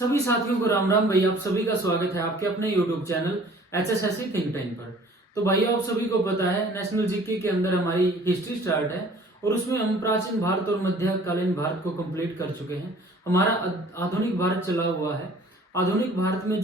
सभी साथियों को राम राम। भाई आप सभी का स्वागत है आपके अपने YouTube channel HSSC think tank पर। तो भाई आप सभी को पता है नेशनल जीके के अंदर हमारी हिस्ट्री स्टार्ट है और उसमें हम प्राचीन भारत और मध्यकालीन भारत को कंप्लीट कर चुके हैं। हमारा आधुनिक भारत चला हुआ है। आधुनिक भारत में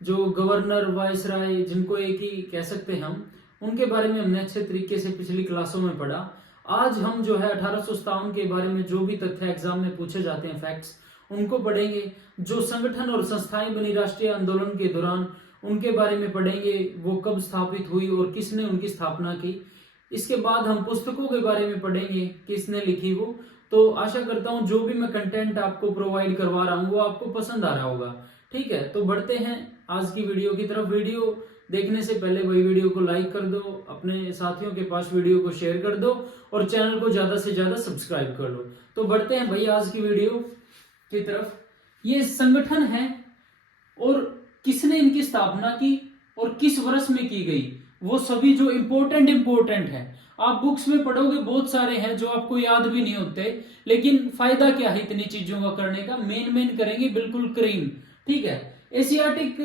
जो गवर्नर वायसराय जिनको एक ही कह सकते हैं हम, उनके बारे में हमने अच्छे तरीके से पिछली क्लासों में पढ़ा। आज हम जो है 1857 के बारे में जो भी तथ्य एग्जाम में पूछे जाते हैं फैक्ट्स, उनको पढ़ेंगे। जो संगठन और संस्थाएं बनी राष्ट्रीय आंदोलन के दौरान, उनके बारे में पढ़ेंगे। वो कब स्थापित हुई और किसने उनकी स्थापना की। इसके बाद हम पुस्तकों के बारे में पढ़ेंगे, किसने लिखी वो। तो आशा करता हूँ जो भी मैं कंटेंट आपको प्रोवाइड करवा रहा हूँ वो आपको पसंद आ रहा होगा। ठीक है, तो बढ़ते हैं आज की वीडियो की तरफ। वीडियो देखने से पहले वही वीडियो को लाइक कर दो, अपने साथियों के पास वीडियो को शेयर कर दो और चैनल को ज्यादा से ज्यादा सब्सक्राइब कर लो। तो बढ़ते हैं भाई आज की वीडियो की तरफ। ये संगठन है और किसने इनकी स्थापना की और किस वर्ष में की गई, वो सभी जो इम्पोर्टेंट है। आप बुक्स में पढ़ोगे बहुत सारे हैं जो आपको याद भी नहीं होते, लेकिन फायदा क्या है इतनी चीजों का करने का। मेन करेंगे बिल्कुल क्रीम। ठीक है, एशियाटिक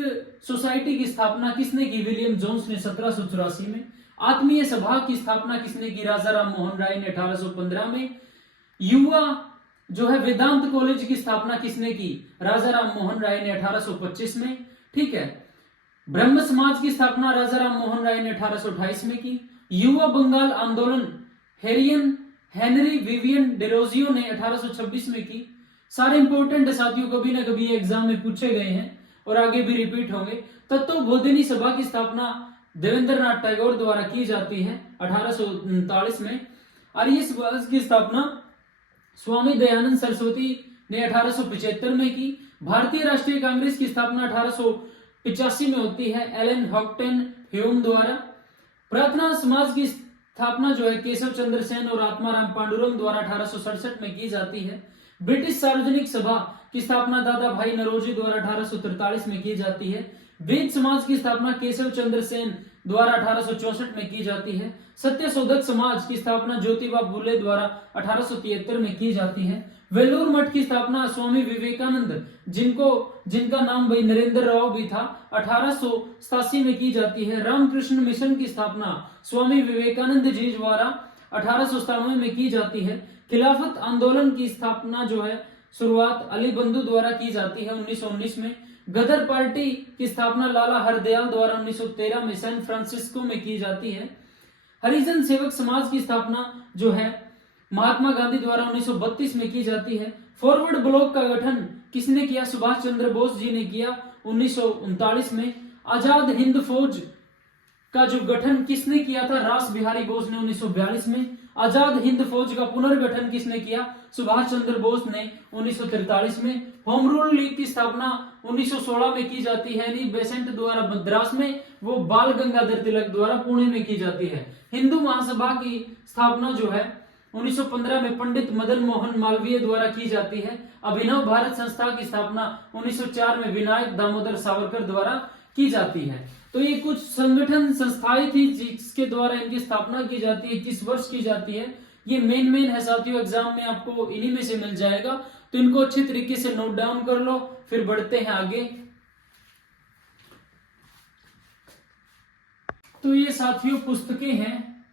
सोसाइटी की स्थापना किसने की? विलियम जोन्स ने 1784 में। आत्मीय सभा की स्थापना किसने की? राजा राम मोहन राय ने 1815 में। युवा जो है वेदांत कॉलेज की स्थापना किसने की? राजा राम मोहन राय ने 1825 में। ठीक है, ब्रह्म समाज की स्थापना राजा राम मोहन राय ने 1828 में की। युवा बंगाल आंदोलन हेनरी विवियन डेरोजियो ने 1826 में की। सारे इंपोर्टेंट साथियों कभी ना कभी एग्जाम में पूछे गए हैं और आगे भी रिपीट होंगे। तत्वबोधिनी सभा की स्थापना देवेंद्रनाथ टैगोर द्वारा की जाती है 1839 में। आर्य समाज की स्थापना स्वामी दयानंद सरस्वती ने 1875 में की। भारतीय राष्ट्रीय कांग्रेस की स्थापना 1885 में होती है एलन हॉक्टन ह्यूम द्वारा। प्रार्थना समाज की स्थापना जो है केशव चंद्र सेन और आत्माराम पांडुरंग द्वारा 1867 में की जाती है। ब्रिटिश सार्वजनिक सभा की स्थापना दादा भाई नरोजी द्वारा 1843 में की जाती है। वेद समाज की स्थापना केशव चंद्र सेन द्वारा 1864 में की जाती है। सत्यशोधक समाज की स्थापना ज्योतिबा फुले द्वारा 1873 में की जाती है। वेलूर मठ की स्थापना स्वामी विवेकानंद जिनका नाम भाई नरेंद्र राव भी था 1887 में की जाती है। रामकृष्ण मिशन की स्थापना स्वामी विवेकानंद जी द्वारा 1897 में की जाती है। खिलाफत आंदोलन की स्थापना जो है शुरुआत अली बंधु द्वारा की जाती है 1919 में। गदर पार्टी की स्थापना लाला हरदयाल द्वारा 1913 में सैन फ्रांसिस्को में की जाती है। हरिजन सेवक समाज की स्थापना जो है महात्मा गांधी द्वारा 1932 में की जाती है। फॉरवर्ड ब्लॉक का गठन किसने किया? सुभाष चंद्र बोस जी ने किया 1939 में। आजाद हिंद फौज का जो गठन किसने किया था? रास बिहारी बोस ने 1942 में। आजाद हिंद फौज का पुनर्गठन किसने किया? सुभाष चंद्र बोस ने 1943 में। होम रूल लीग की स्थापना 1916 में की जाती है यानी बेसेंट द्वारा मद्रास में, वो बाल गंगाधर तिलक द्वारा पुणे में की जाती है। हिंदू महासभा की स्थापना जो है 1915 में पंडित मदन मोहन मालवीय द्वारा की जाती है। अभिनव भारत संस्था की स्थापना 1904 में विनायक दामोदर सावरकर द्वारा की जाती है। तो ये कुछ संगठन संस्थाएं थी जिसके द्वारा इनकी स्थापना की जाती है, किस वर्ष की जाती है। ये मेन है साथियों, एग्जाम में आपको इन्हीं में से मिल जाएगा, तो इनको अच्छे तरीके से नोट डाउन कर लो। फिर बढ़ते हैं आगे। तो ये साथियों पुस्तकें हैं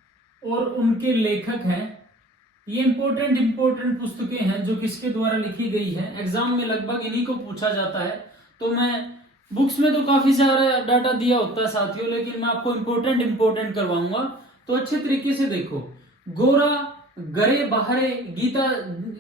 और उनके लेखक हैं। ये इंपोर्टेंट पुस्तकें हैं जो किसके द्वारा लिखी गई है। एग्जाम में लगभग इन्हीं को पूछा जाता है। तो मैं बुक्स में तो काफी सारा डाटा दिया होता है साथियों, लेकिन मैं आपको इंपोर्टेंट करवाऊंगा, तो अच्छे तरीके से देखो। गोरा गरे बाहरे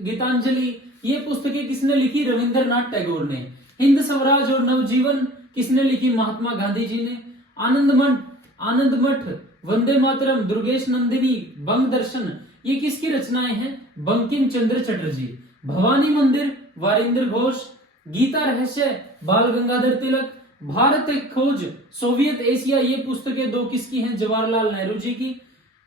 गीतांजलि ये पुस्तकें किसने लिखी? रविंद्रनाथ टैगोर ने। हिंद स्वराज और नवजीवन किसने लिखी? महात्मा गांधी जी ने। आनंद मठ, वंदे मातरम, दुर्गेश नंदिनी, बंग दर्शन ये किसकी रचनाएं हैं? बंकिम चंद्र चटर्जी। भवानी मंदिर, वारिंद्र घोष। गीता रहस्य, बाल गंगाधर तिलक। भारत एक खोज, सोवियत एशिया ये पुस्तकें दो किसकी हैं? जवाहरलाल नेहरू जी की,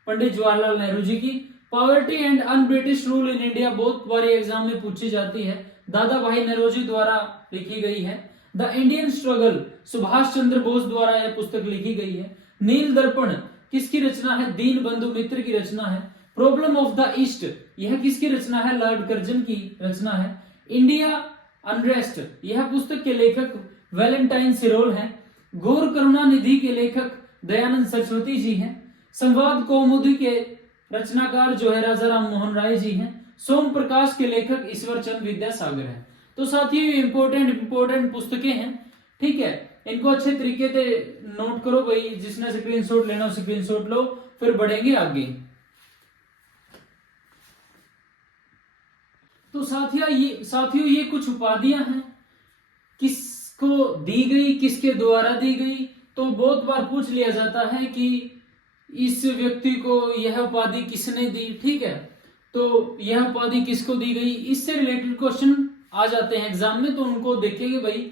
पंडित जवाहरलाल नेहरू जी की। Poverty and un British rule in India बहुत बारी एग्जाम में पूछी जाती है, दादा भाई नौरोजी द्वारा लिखी गई है। The Indian struggle, Subhash Chandra Bose द्वारा यह पुस्तक लिखी गई है। नील दर्पण किसकी रचना है? दीन बंधु मित्र की रचना है। प्रॉब्लम ऑफ द ईस्ट यह किसकी रचना है? लॉर्ड कर्जन की रचना है। इंडिया अनरेस्ट, यह पुस्तक के लेखक वैलेंटाइन सिरोल हैं। गौर करुणानिधि के लेखक दयानंद सरस्वती जी हैं। संवाद कौमुदी के रचनाकार जो है राजा राम मोहन राय जी हैं। सोम प्रकाश के लेखक ईश्वर चंद्र विद्यासागर हैं। तो साथियों इंपोर्टेंट पुस्तकें हैं, ठीक है। इनको अच्छे तरीके से नोट करो भाई, जिसने स्क्रीनशॉट लेना हो स्क्रीनशॉट लो, फिर बढ़ेंगे आगे। तो साथियों ये कुछ उपाधियां हैं, किसको दी गई, किसके द्वारा दी गई। तो बहुत बार पूछ लिया जाता है कि इस व्यक्ति को यह उपाधि किसने दी, ठीक है। तो यह उपाधि किसको दी गई, इससे रिलेटेड क्वेश्चन आ जाते हैं एग्जाम में, तो उनको देखेंगे भाई।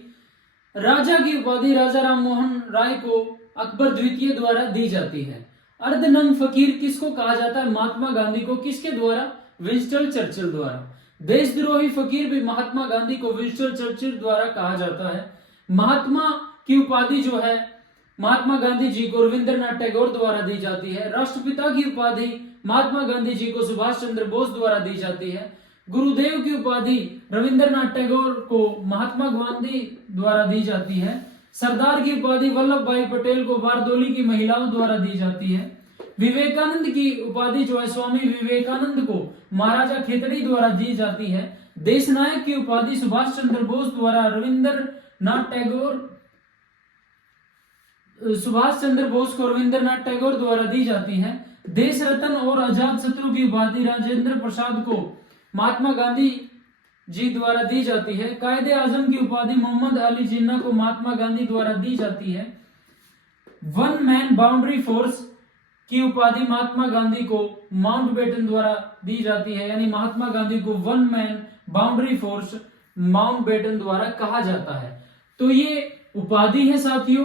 राजा की उपाधि राजा राम मोहन राय को अकबर द्वितीय द्वारा दी जाती है। अर्धनंग फकीर किसको कहा जाता है, महात्मा गांधी को, किसके द्वारा, विंस्टन चर्चिल द्वारा। देशद्रोही फकीर भी महात्मा गांधी को विंस्टन चर्चिल द्वारा कहा जाता है। महात्मा की उपाधि जो है महात्मा गांधी जी को रविंद्रनाथ टैगोर द्वारा दी जाती है। राष्ट्रपिता की उपाधि महात्मा गांधी जी को सुभाष चंद्र बोस द्वारा दी जाती है। गुरुदेव की उपाधि रविंद्रनाथ टैगोर को महात्मा गांधी द्वारा दी जाती है। सरदार की उपाधि वल्लभ भाई पटेल को बारदोली की महिलाओं द्वारा दी जाती है। विवेकानंद की उपाधि जो है स्वामी विवेकानंद को महाराजा खेतड़ी द्वारा दी जाती है। देश नायक की उपाधि सुभाष चंद्र बोस द्वारा सुभाष चंद्र बोस को रविंद्रनाथ टैगोर द्वारा दी जाती है। देश रत्न और अजात शत्रु की उपाधि राजेंद्र प्रसाद को महात्मा गांधी जी द्वारा दी जाती है। कायदे आजम की उपाधि मोहम्मद अली जिन्ना को महात्मा गांधी द्वारा दी जाती है। वन मैन बाउंड्री फोर्स की उपाधि महात्मा गांधी को माउंटबेटन द्वारा दी जाती है, यानी महात्मा गांधी को one man boundary force Mountbatten द्वारा कहा जाता है। तो ये उपाधि है साथियों,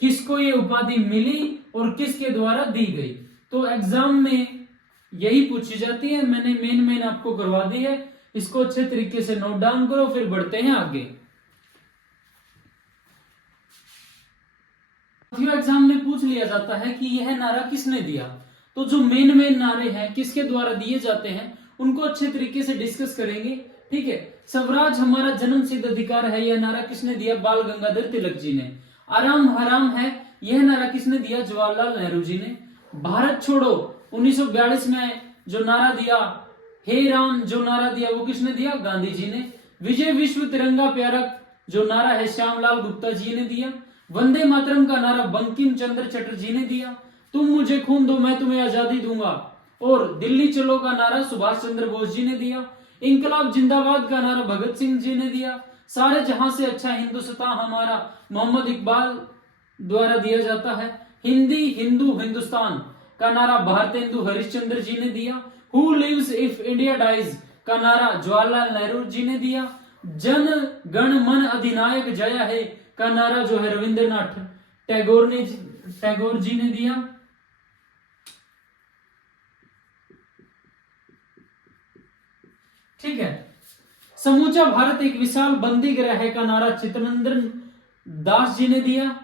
किसको ये उपाधि मिली और किसके द्वारा दी गई। तो एग्जाम में यही पूछी जाती है, मैंने मेन आपको करवा दी है, इसको अच्छे तरीके से नोट डाउन करो, फिर बढ़ते हैं आगे। एग्जाम में पूछ लिया जाता है कि यह नारा किसने दिया। तो जो मेन नारे हैं किसके द्वारा दिए जाते हैं उनको अच्छे तरीके से डिस्कस करेंगे, ठीक है। स्वराज हमारा जन्म सिद्ध अधिकार है, यह नारा किसने दिया, बाल गंगाधर तिलक जी ने। आराम हराम है, यह नारा किसने दिया, जवाहरलाल नेहरू जी ने। भारत छोड़ो 1942 में जो नारा दिया, हे राम जो नारा दिया, वो किसने दिया, गांधी जी ने। विजय विश्व तिरंगा प्यारा जो नारा है श्यामलाल गुप्ता जी ने दिया। वंदे मातरम का नारा बंकिम चंद्र चटर्जी ने दिया। तुम मुझे खून दो मैं तुम्हें आजादी दूंगा और दिल्ली चलो का नारा सुभाष चंद्र बोस जी ने दिया। इंकलाब जिंदाबाद का नारा भगत सिंह जी ने दिया। सारे जहां से अच्छा हिंदुस्तान हमारा मोहम्मद इकबाल द्वारा दिया जाता है। हिंदी हिंदू हिंदुस्तान का नारा भारतेंदु हरिश्चंद्र जी ने दिया। Who lives if India dies का नारा जवाहरलाल नेहरू जी ने दिया। जन गण मन अधिनायक जय है का नारा जो है रविंद्रनाथ टैगोर जी ने दिया। ठीक है। समूचा भारत एक विशाल बंदी गृह है का नारा चित्तरंजन दास जी ने दिया।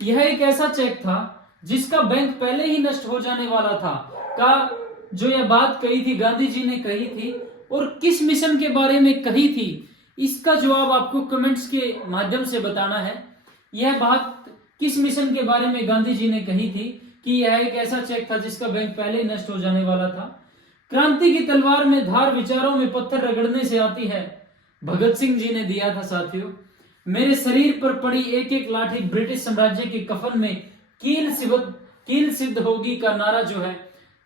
यह एक ऐसा चेक था जिसका बैंक पहले ही नष्ट हो जाने वाला था का जो यह बात कही थी गांधी जी ने कही थी, और किस मिशन के बारे में कही थी, इसका जवाब आपको कमेंट्स के माध्यम से बताना है। यह बात किस मिशन के बारे में गांधी जी ने कही थी कि यह एक ऐसा चेक था जिसका बैंक पहले ही नष्ट हो जाने वाला था। क्रांति की तलवार में धार विचारों में पत्थर रगड़ने से आती है, भगत सिंह जी ने दिया था साथियों। मेरे शरीर पर पड़ी एक एक लाठी ब्रिटिश साम्राज्य के कफन में कील सिद्ध होगी का नारा जो है,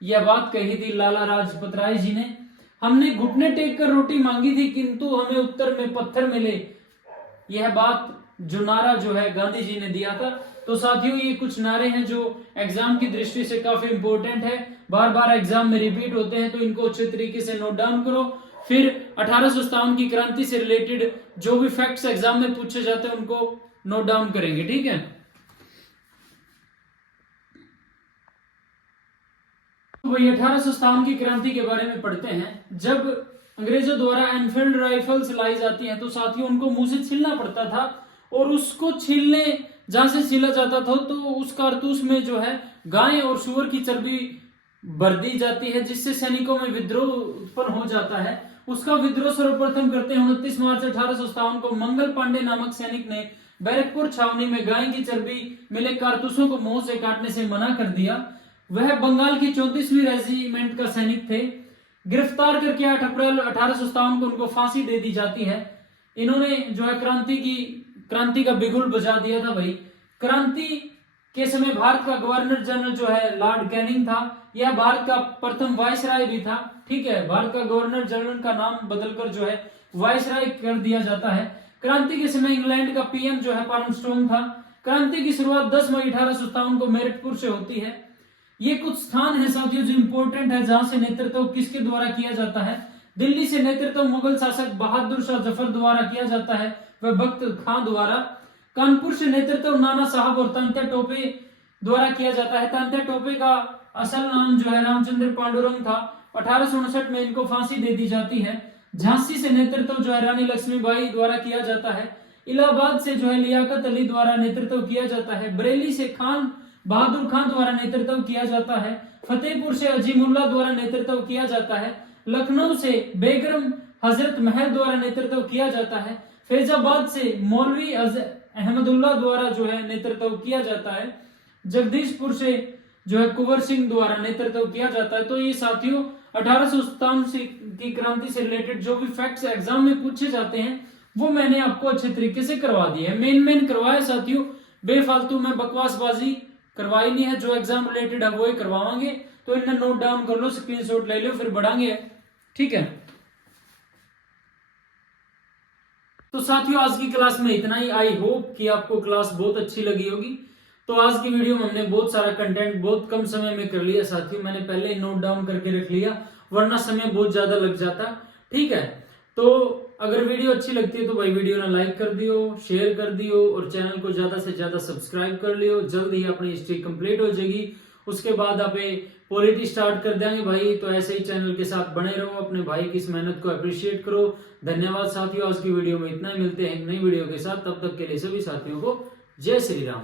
यह बात कही थी लाला लाजपत राय जी ने। हमने घुटने टेक कर रोटी मांगी थी किंतु हमें उत्तर में पत्थर मिले, यह बात जो नारा जो है गांधी जी ने दिया था। तो साथियों ये कुछ नारे हैं जो एग्जाम की दृष्टि से काफी इंपॉर्टेंट है, बार बार एग्जाम में रिपीट होते हैं, तो इनको अच्छे तरीके से नोट डाउन करो। फिर 1857 की क्रांति से रिलेटेड जो भी फैक्ट्स एग्जाम में पूछे जाते हैं उनको नोट डाउन करेंगे, ठीक है। तो वही 1857 की क्रांति के बारे में पढ़ते हैं। जब अंग्रेजों द्वारा एनफील्ड राइफल्स लाई जाती हैं तो साथियों उनको मुंह से छीलना पड़ता था, और उसको छीलने जहां से छीला जाता था तो उस कारतूस में जो है गाय और सुअर की चर्बी भर दी जाती है, जिससे सैनिकों में विद्रोह उत्पन्न हो जाता है उसका विद्रोह सर्वप्रथम करते हैं 29 मार्च 1857 को मंगल पांडे नामक सैनिक ने बैरकपुर छावनी में गाय की चर्बी मिले कारतूसों को मुंह से काटने से मना कर दिया। वह बंगाल की 34वीं रेजिमेंट का सैनिक थे। गिरफ्तार करके 8 अप्रैल 1857 को उनको फांसी दे दी जाती है। इन्होंने जो है क्रांति का बिगुल बजा दिया था भाई। क्रांति के समय भारत का गवर्नर जनरल जो है लॉर्ड कैनिंग था। यह भारत का प्रथम वायसराय भी था। ठीक है, भारत का गवर्नर जनरल का नाम बदलकर जो है वायसराय कर दिया जाता है। क्रांति के समय इंग्लैंड का पीएम जो है आर्मस्ट्रांग था। क्रांति की शुरुआत 10 मई 1857 को मेरठपुर से होती है। ये कुछ स्थान है साथियों जो इंपॉर्टेंट है, जहां से नेतृत्व किसके द्वारा किया जाता है। दिल्ली से नेतृत्व मुगल शासक बहादुर शाह जफर द्वारा किया जाता है, वह बख्त खां द्वारा। कानपुर से नेतृत्व नाना साहब और तात्या टोपे द्वारा किया जाता है। तात्या टोपे का असल नाम जो है रामचंद्र पांडुरंग था। 1859 में इनको फांसी दे दी जाती है। झांसी से नेतृत्व जो है रानी लक्ष्मीबाई द्वारा किया जाता है। इलाहाबाद से जो है लियाकत अली द्वारा नेतृत्व किया जाता है। बरेली से खान बहादुर खान द्वारा नेतृत्व किया जाता है। फतेहपुर से अजीमुल्ला द्वारा नेतृत्व किया जाता है। लखनऊ से बेगम हजरत महल द्वारा नेतृत्व किया जाता है। फैजाबाद से मौलवी अहमदुल्ला द्वारा जो है नेतृत्व किया जाता है। जगदीशपुर से जो है कुंवर सिंह द्वारा नेतृत्व किया जाता है। तो ये साथियों 1857 की क्रांति से रिलेटेड जो भी फैक्ट्स एग्जाम में पूछे जाते हैं वो मैंने आपको अच्छे तरीके से करवा दिए हैं। मेन करवाया साथियों, बेफालतू में बकवासबाजी करवाई नहीं है। जो एग्जाम रिलेटेड है वो ही करवाएंगे। तो इन्हें नोट डाउन कर लो, स्क्रीनशॉट ले लो, फिर बढ़ाएंगे। ठीक है, तो साथियों आज की क्लास में इतना ही। आई होप कि आपको क्लास बहुत अच्छी लगी होगी। तो आज की वीडियो में हमने बहुत सारा कंटेंट बहुत कम समय में कर लिया साथियों। मैंने पहले ही नोट डाउन करके रख लिया, वरना समय बहुत ज्यादा लग जाता। ठीक है, तो अगर वीडियो अच्छी लगती है तो भाई वीडियो ना लाइक कर दियो, शेयर कर दियो और चैनल को ज्यादा से ज्यादा सब्सक्राइब कर लियो। जल्द ही अपनी हिस्ट्री कंप्लीट हो जाएगी, उसके बाद आप पॉलिटी स्टार्ट कर देंगे भाई। तो ऐसे ही चैनल के साथ बने रहो, अपने भाई की इस मेहनत को अप्रिशिएट करो। धन्यवाद साथियों, आज की वीडियो में इतना ही। मिलते हैं एक नई वीडियो के साथ, तब तक के लिए सभी साथियों को जय श्री राम।